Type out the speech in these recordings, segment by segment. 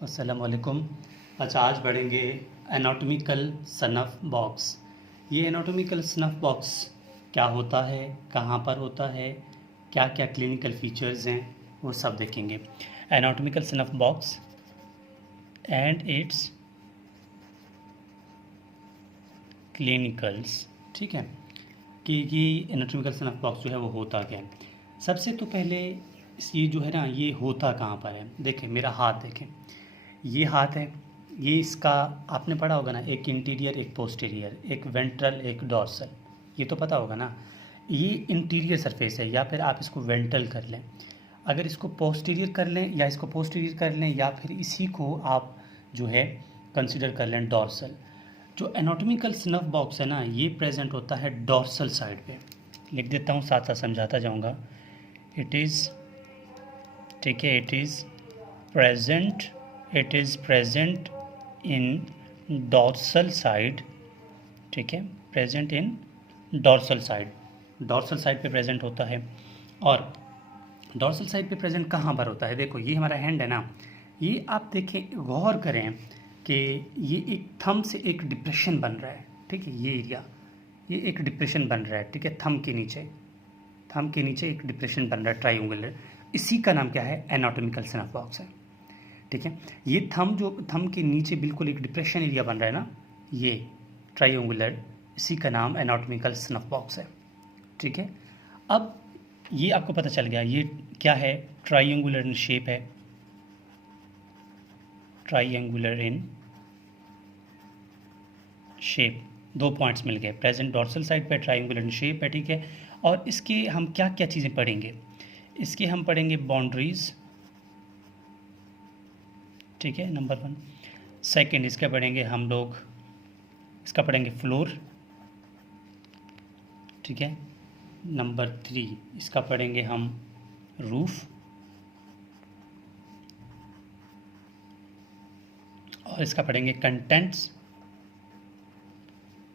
अस्सलाम वालेकुम। अच्छा, आज पढ़ेंगे एनाटॉमिकल स्नफ बॉक्स। ये एनाटॉमिकल स्नफ बॉक्स क्या होता है, कहाँ पर होता है, क्या क्या क्लिनिकल फीचर्स हैं, वो सब देखेंगे। Anatomical snuff box and it's clinicals. ठीक है कि ये एनाटॉमिकल स्नफ बॉक्स जो है वो होता क्या है। सबसे तो पहले ये जो है ना, ये होता कहाँ पर है। देखें मेरा हाथ, देखें ये हाथ है। ये इसका आपने पढ़ा होगा ना, एक इंटीरियर एक पोस्टीरियर, एक वेंट्रल एक डॉर्सल, ये तो पता होगा ना। ये इंटीरियर सरफेस है, या फिर आप इसको वेंट्रल कर लें। अगर इसको पोस्टीरियर कर लें या इसको पोस्टीरियर कर लें, या फिर इसी को आप जो है कंसिडर कर लें डॉर्सल। जो एनाटॉमिकल स्नफ बॉक्स है ना, ये प्रेजेंट होता है डॉर्सल साइड पे। लिख देता हूँ, साथ साथ समझाता जाऊँगा। इट इज़, ठीक है, it is present in dorsal side. ठीक है, प्रेजेंट इन डॉर्सल साइड पे प्रेजेंट होता है। और डॉर्सल साइड पे प्रेजेंट कहाँ पर होता है, देखो ये हमारा हैंड है ना, ये आप देखें, गौर करें कि ये एक थंब से एक डिप्रेशन बन रहा है। ठीक है, ये एरिया, ये एक डिप्रेशन बन रहा है। ठीक है, थंब के नीचे एक डिप्रेशन बन रहा है ट्राइंगुलर। इसी का नाम क्या है, एनाटॉमिकल स्नफ बॉक्स है। ठीक है, ये थंब के नीचे बिल्कुल एक डिप्रेशन एरिया बन रहा है ना, ये ट्राइंगुलर, इसी का नाम एनाटॉमिकल स्नफ बॉक्स है। ठीक है, अब ये आपको पता चल गया ये क्या है, ट्राइंगुलर इन शेप है। ट्राइंगुलर इन शेप, दो पॉइंट्स मिल गए, प्रेजेंट डॉर्सल साइड पे, ट्राइंगुलर इन शेप है। ठीक है, और इसके हम क्या क्या चीज़ें पढ़ेंगे, इसके हम पढ़ेंगे बाउंड्रीज। ठीक है, नंबर 1। सेकंड, इसका पढ़ेंगे हम लोग, इसका पढ़ेंगे फ्लोर। ठीक है, नंबर 3, इसका पढ़ेंगे हम रूफ। और इसका पढ़ेंगे कंटेंट्स।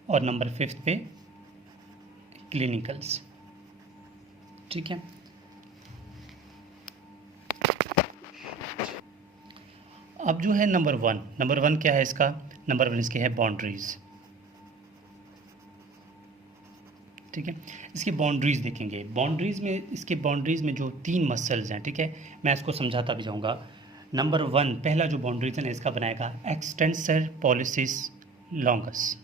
और नंबर 5 पे क्लिनिकल्स। ठीक है, अब जो है नंबर वन क्या है इसका, नंबर 1 इसके है बाउंड्रीज। ठीक है, इसकी बाउंड्रीज देखेंगे। इसके बाउंड्रीज में जो 3 मसल्स हैं, ठीक है, मैं इसको समझाता भी जाऊंगा। नंबर 1, पहला जो बाउंड्रीज है ना, इसका बनाएगा extensor pollicis longus.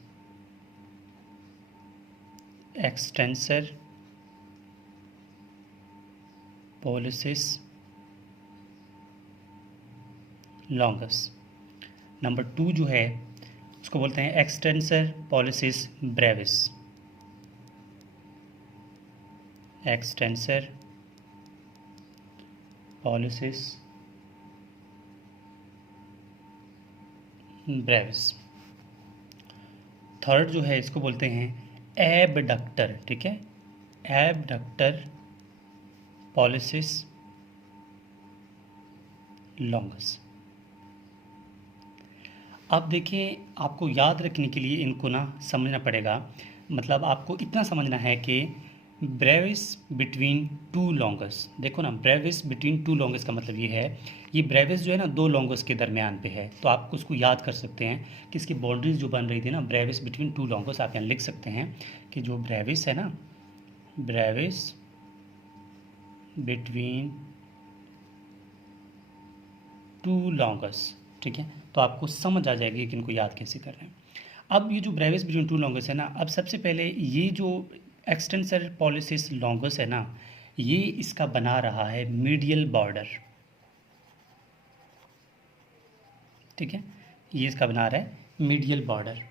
Extensor pollicis longus. Number 2 जो है उसको बोलते हैं extensor pollicis Brevis. Extensor pollicis Brevis. Third जो है इसको बोलते हैं एबडक्टर। ठीक है, एबडक्टर पॉलिसिस लॉन्गस। अब देखिए, आपको याद रखने के लिए इनको ना समझना पड़ेगा। मतलब आपको इतना समझना है कि ब्रेविस बिटवीन 2 लॉन्गस। देखो ना, ब्रेविस बिटवीन 2 लॉन्गस का मतलब ये है, ये ब्रेविस जो है ना 2 लॉन्गस के दरमियान पे है। तो आप उसको याद कर सकते हैं कि इसकी बाउंड्रीज जो बन रही थी ना, ब्रेविस बिटवीन 2 लॉन्गस, आप यहाँ लिख सकते हैं कि जो ब्रेविस है ना, ब्रेविस बिटवीन 2 लॉन्गस। ठीक है, तो आपको समझ आ जाएगी कि इनको याद कैसे कर रहे हैं। अब ये जो ब्रेविस बिटवीन 2 लॉन्गस है ना, अब सबसे पहले ये जो एक्सटेंसर पॉलिसिस लॉन्गस है ना, ये इसका बना रहा है मीडियल बॉर्डर। ठीक है, ये इसका बना रहा है मीडियल बॉर्डर।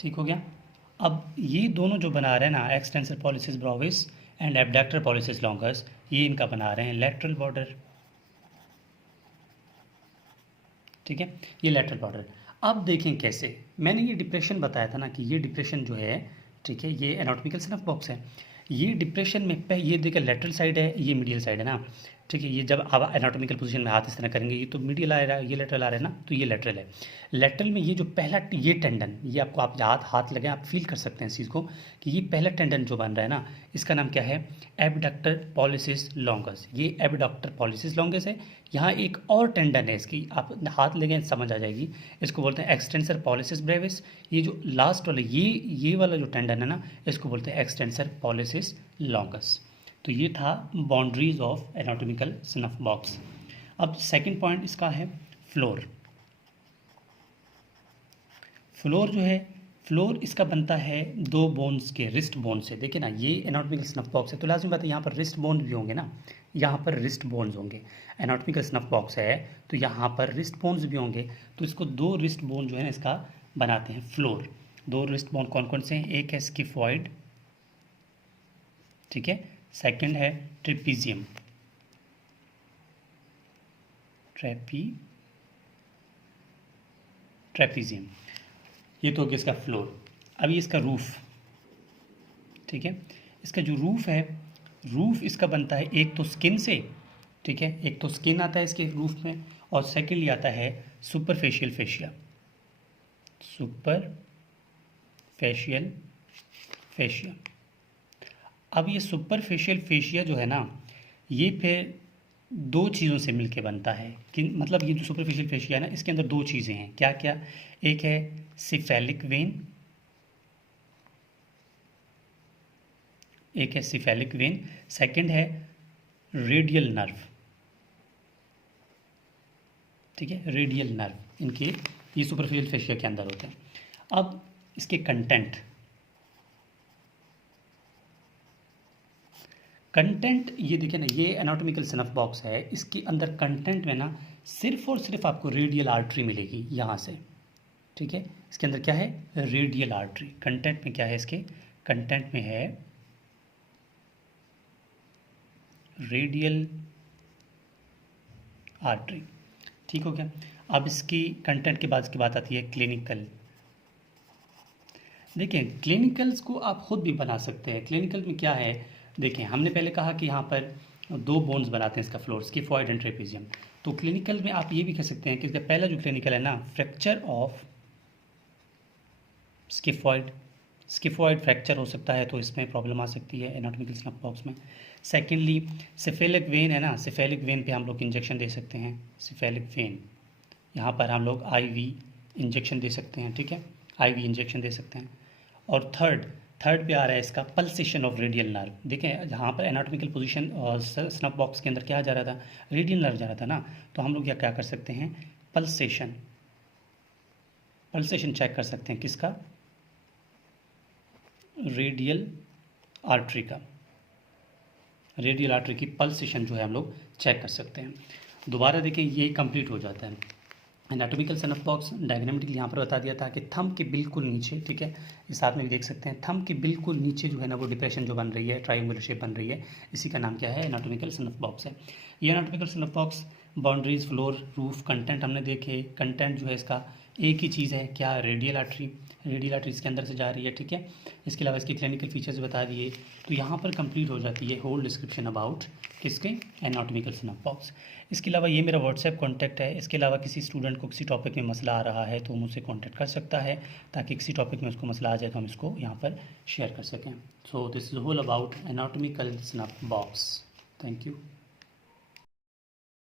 ठीक हो गया। अब ये दोनों जो बना रहे हैं ना, extensor pollicis Brevis and abductor pollicis longus, ये इनका बना रहे हैं लेटरल बॉर्डर। ठीक है, ये लेटरल बॉर्डर। अब देखें कैसे, मैंने ये डिप्रेशन बताया था ना कि ये डिप्रेशन जो है, ठीक है, ये एनाटॉमिकल स्नफ बॉक्स है। ये डिप्रेशन में ये देखिए लेटरल साइड है, ये मीडियल साइड है ना। ठीक है। ये जब आप एनाटॉमिकल पोजीशन में हाथ इस तरह करेंगे, ये तो मीडियल आ रहा है, ये लेटरल आ रहा है ना, तो ये लेटरल है। लेटरल में ये जो पहला ये टेंडन, ये आपको आप हाथ लगे आप फील कर सकते हैं इस चीज़ को कि ये पहला टेंडन जो बन रहा है ना, इसका नाम क्या है, एबडक्टर पॉलिसिस लॉन्गस। ये एबडक्टर पॉलिसिस लॉन्गस है। यहाँ एक और टेंडन है इसकी, आप हाथ लगे समझ आ जाएगी, इसको बोलते हैं एक्सटेंसर पॉलिसिस ब्रेविस। ये जो लास्ट वाला ये वाला जो टेंडन है ना, इसको बोलते हैं एक्सटेंसर पॉलिसिस लॉन्गस। तो ये था boundaries of anatomical snuff box. अब सेकंड पॉइंट इसका है फ्लोर। फ्लोर जो है, फ्लोर इसका बनता है दो बोन्स के, रिस्ट बोन से। देखिए ना, ये एनाटॉमिकल स्नफ बॉक्स है तो लाजमी बात है यहाँ पर रिस्ट बोन भी होंगे ना, यहाँ पर रिस्ट बोन्स होंगे। एनाटॉमिकल स्नफ बॉक्स है तो यहाँ पर रिस्ट बोन्स भी होंगे, तो इसको दो रिस्ट बोन जो है ना इसका बनाते हैं फ्लोर। दो रिस्ट बोन कौन कौन से हैं, एक है स्किफॉइड, ठीक है, सेकंड है ट्रेपीजियम, ट्रेपीजियम। ये तो हो गया इसका फ्लोर। अभी इसका रूफ, ठीक है, इसका जो रूफ है, रूफ इसका बनता है एक तो स्किन से, ठीक है, एक तो स्किन आता है इसके रूफ में, और सेकेंडली आता है सुपरफेशियल फेशिया, सुपरफेशियल फेशिया। अब ये सुपरफेशियल फेशिया जो है ना, ये फिर दो चीज़ों से मिलके बनता है कि मतलब ये जो सुपरफिशियल फेशिया है ना, इसके अंदर दो चीज़ें हैं, क्या क्या, एक है सिफेलिक वेन, एक है सिफेलिक वेन, सेकंड है रेडियल नर्व, ठीक है, रेडियल नर्व। इनके ये सुपरफिशियल फेशिया के अंदर होते हैं। अब इसके कंटेंट ये देखिए ना, ये एनाटॉमिकल स्नफ बॉक्स है, इसके अंदर कंटेंट में ना सिर्फ और सिर्फ आपको रेडियल आर्टरी मिलेगी यहाँ से, ठीक है। इसके अंदर क्या है, रेडियल आर्टरी। कंटेंट में क्या है, इसके कंटेंट में है रेडियल आर्टरी, ठीक हो गया। अब इसकी कंटेंट के बाद इसकी बात आती है क्लिनिकल। देखिए, क्लिनिकल्स को आप खुद भी बना सकते हैं। क्लिनिकल में क्या है, देखिए हमने पहले कहा कि यहाँ पर दो बोन्स बनाते हैं इसका फ्लोर, स्किफॉइड एंड ट्रेपीजियम। तो क्लिनिकल में आप ये भी कह सकते हैं कि इसका पहला जो क्लिनिकल है ना, फ्रैक्चर ऑफ स्किफॉइड फ्रैक्चर हो सकता है, तो इसमें प्रॉब्लम आ सकती है एनाटॉमिकल स्नफ बॉक्स में। सेकेंडली सिफेलिक वेन है ना, सिफेलिक वेन पे हम लोग इंजेक्शन दे सकते हैं, सिफेलिक वेन यहाँ पर हम लोग आईवी इंजेक्शन दे सकते हैं, ठीक है, आईवी इंजेक्शन दे सकते हैं। और थर्ड पे आ रहा है इसका पल्सेशन ऑफ रेडियल नर्व। देखें जहाँ पर एनाटॉमिकल पोजीशन स्नफ बॉक्स के अंदर क्या जा रहा था, रेडियल नर्व जा रहा था ना, तो हम लोग क्या कर सकते हैं, पल्सेशन चेक कर सकते हैं, किसका, रेडियल आर्टरी का, रेडियल आर्टरी की पल्सेशन जो है हम लोग चेक कर सकते हैं। दोबारा देखें, ये कंप्लीट हो जाता है एनाटॉमिकल स्नफ बॉक्स। डायग्रामेटिकली यहाँ पर बता दिया था कि थंब के बिल्कुल नीचे, ठीक है, इस साथ में भी देख सकते हैं, थंब के बिल्कुल नीचे जो है ना वो डिप्रेशन जो बन रही है, ट्रायंगुलर शेप बन रही है, इसी का नाम क्या है, एनाटॉमिकल स्नफ बॉक्स है। ये anatomical snuff box boundaries, floor, roof, content हमने देखे। कंटेंट जो है इसका एक ही चीज़ है, क्या, रेडियल आर्टरी इसके अंदर से जा रही है, ठीक है। इसके अलावा इसके क्लिनिकल फीचर्स बता दिए। तो यहाँ पर कंप्लीट हो जाती है होल डिस्क्रिप्शन अबाउट किसके, एनाटॉमिकल स्नफ बॉक्स। इसके अलावा ये मेरा व्हाट्सएप कॉन्टैक्ट है। इसके अलावा किसी स्टूडेंट को किसी टॉपिक में मसला आ रहा है तो मुझसे कॉन्टैक्ट कर सकता है, ताकि किसी टॉपिक में उसको मसला आ जाए तो हम इसको यहाँ पर शेयर कर सकें। So this is whole about anatomical snuff box. Thank you.